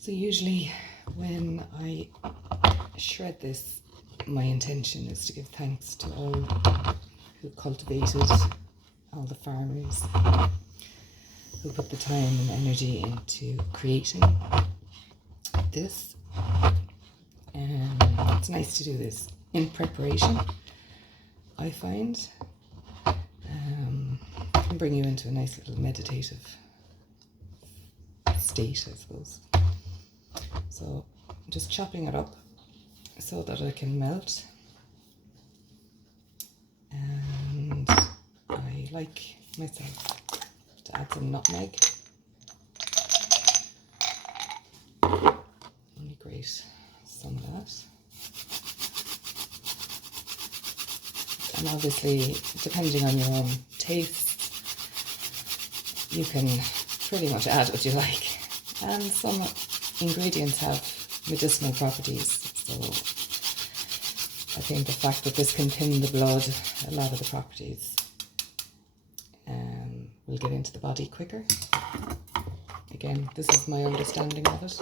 So usually when I shred this, my intention is to give thanks to all who cultivated, all the farmers who put the time and energy into creating this. And it's nice to do this in preparation, I find. Can bring you into a nice little meditative state, I suppose. So I'm just chopping it up so that it can melt. And I like myself to add some nutmeg. Only grate some of that. And obviously, depending on your own taste, you can pretty much add what you like. And some ingredients have medicinal properties, so I think the fact that this can thin the blood, a lot of the properties will get into the body quicker. Again, this is my understanding of it.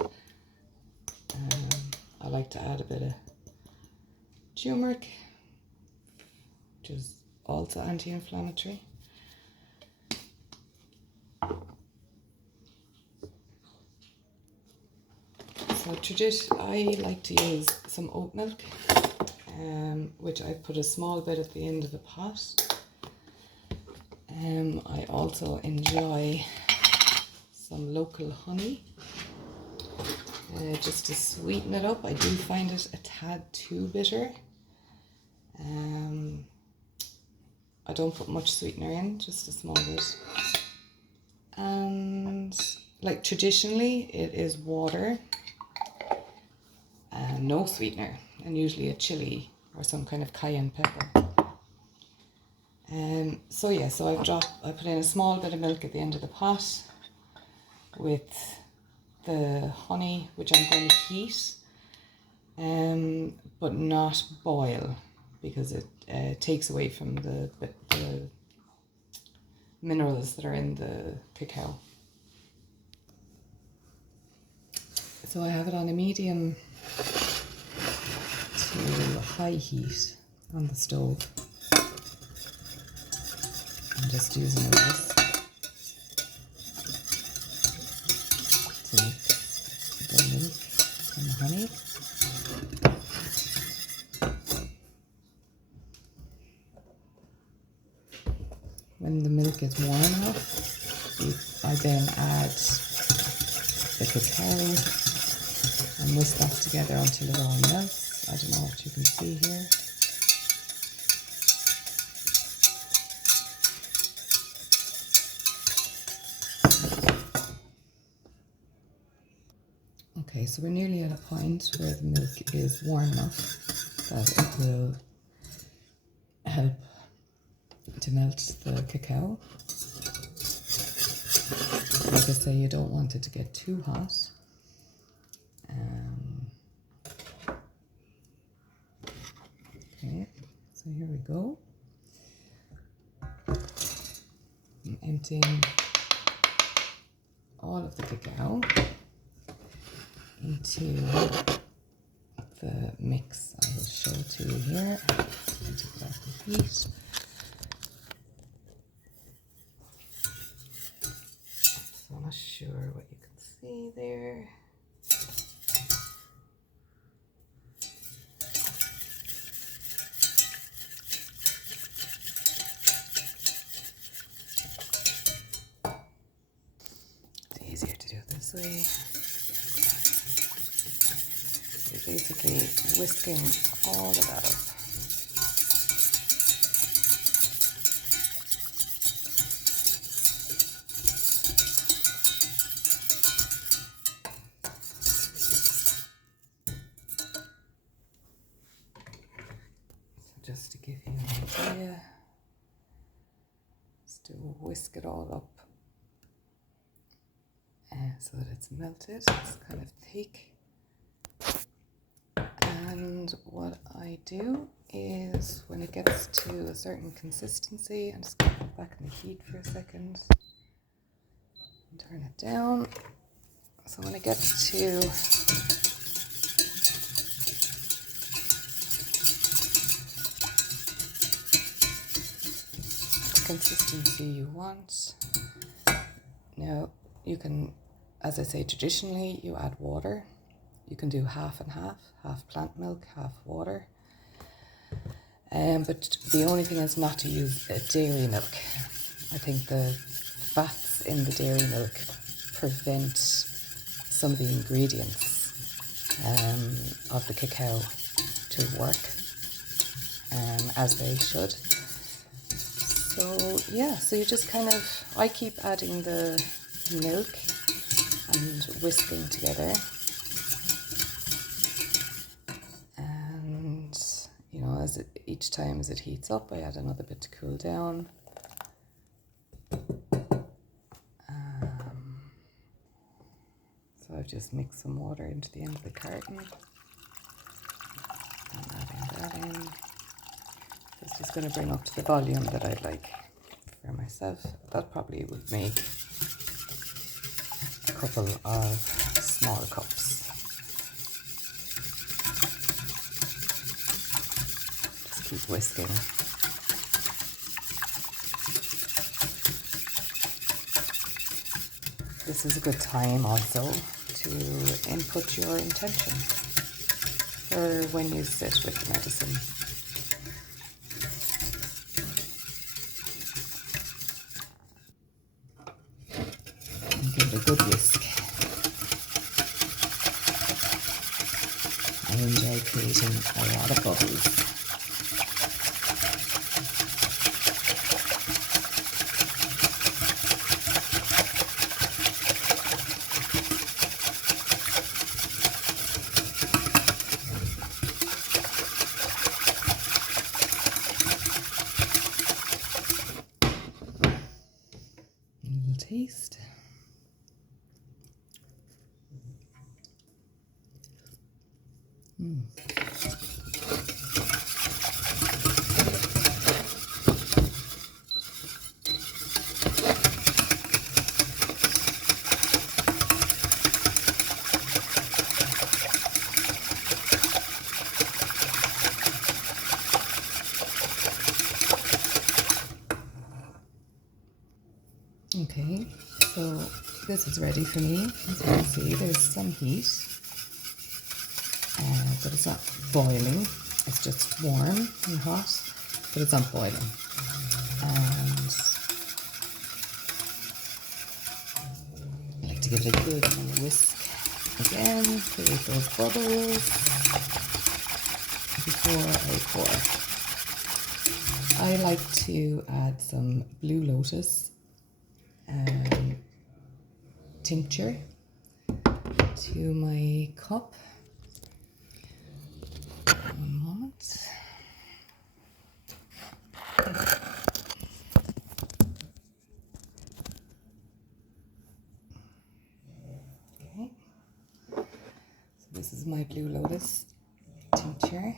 I like to add a bit of turmeric, which is also anti-inflammatory. So I like to use some oat milk, which I put a small bit at the end of the pot. I also enjoy some local honey, just to sweeten it up. I do find it a tad too bitter. I don't put much sweetener in, just a small bit. And like traditionally, it is water and no sweetener, and usually a chili or some kind of cayenne pepper. So I put in a small bit of milk at the end of the pot with the honey, which I'm going to heat, but not boil, because it takes away from the minerals that are in the cacao. So I have it on a medium to high heat on the stove. I'm just using this to mix the milk and the honey. When the milk is warm enough, I then add the cacao and whisk that together until it all melts. I don't know what you can see here. Okay, so we're nearly at a point where the milk is warm enough that it will help to melt the cacao. Like I say, you don't want it to get too hot. Okay, so here we go. I'm emptying all of the cacao into the mix I will show to you here. Take it off the heat. So I'm not sure what you can see there. It's easier to do it this way. You're basically whisking all of that up. So just to give you an idea, just to whisk it all up so that it's melted. It's kind of thick. And what I do is, when it gets to a certain consistency, I'm just going to put back in the heat for a second and turn it down So when it gets to the consistency you want, now you can, as I say, traditionally you add water. You can do half and half plant milk, half water. But the only thing is not to use dairy milk. I think the fats in the dairy milk prevent some of the ingredients of the cacao to work as they should. So yeah, so you just kind of, I keep adding the milk and whisking together. And you know, each time as it heats up, I add another bit to cool down. So I've just mixed some water into the end of the carton. And adding that in. It's just going to bring up to the volume that I'd like for myself. That probably would make a couple of small cups. Just keep whisking. This is a good time also to input your intention for when you sit with the medicine. And give it a good whisk. I enjoy creating a lot of bubbles. Taste. Okay, so this is ready for me. As you can see, there's some heat, but it's not boiling. It's just warm and hot, but it's not boiling. And I like to give it a good whisk again, create those bubbles before I pour. I like to add some Blue Lotus tincture to my cup. One moment. Okay. So this is my Blue Lotus tincture.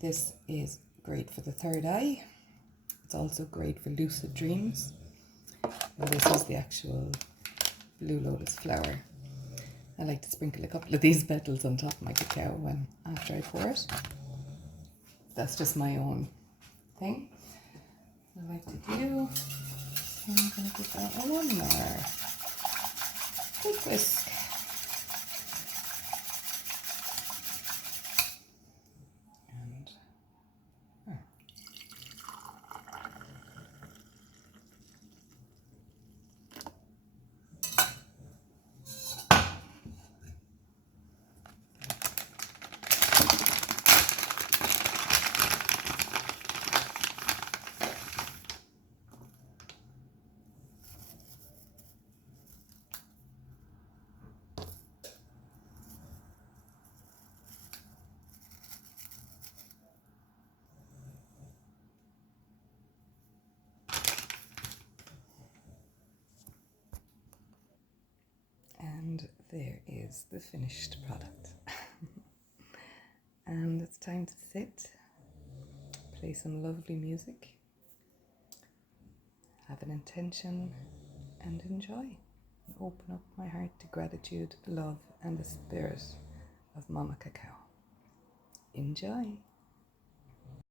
This is great for the third eye. It's also great for lucid dreams. And this is the actual Blue Lotus flower. I like to sprinkle a couple of these petals on top of my cacao after I pour it. That's just my own thing. I like to do. So I'm going to give that one more quick whisk. And there is the finished product. And it's time to sit, place play some lovely music. Have an intention and enjoy. Open up my heart to gratitude, love, and the spirit of Mama Cacao. Enjoy.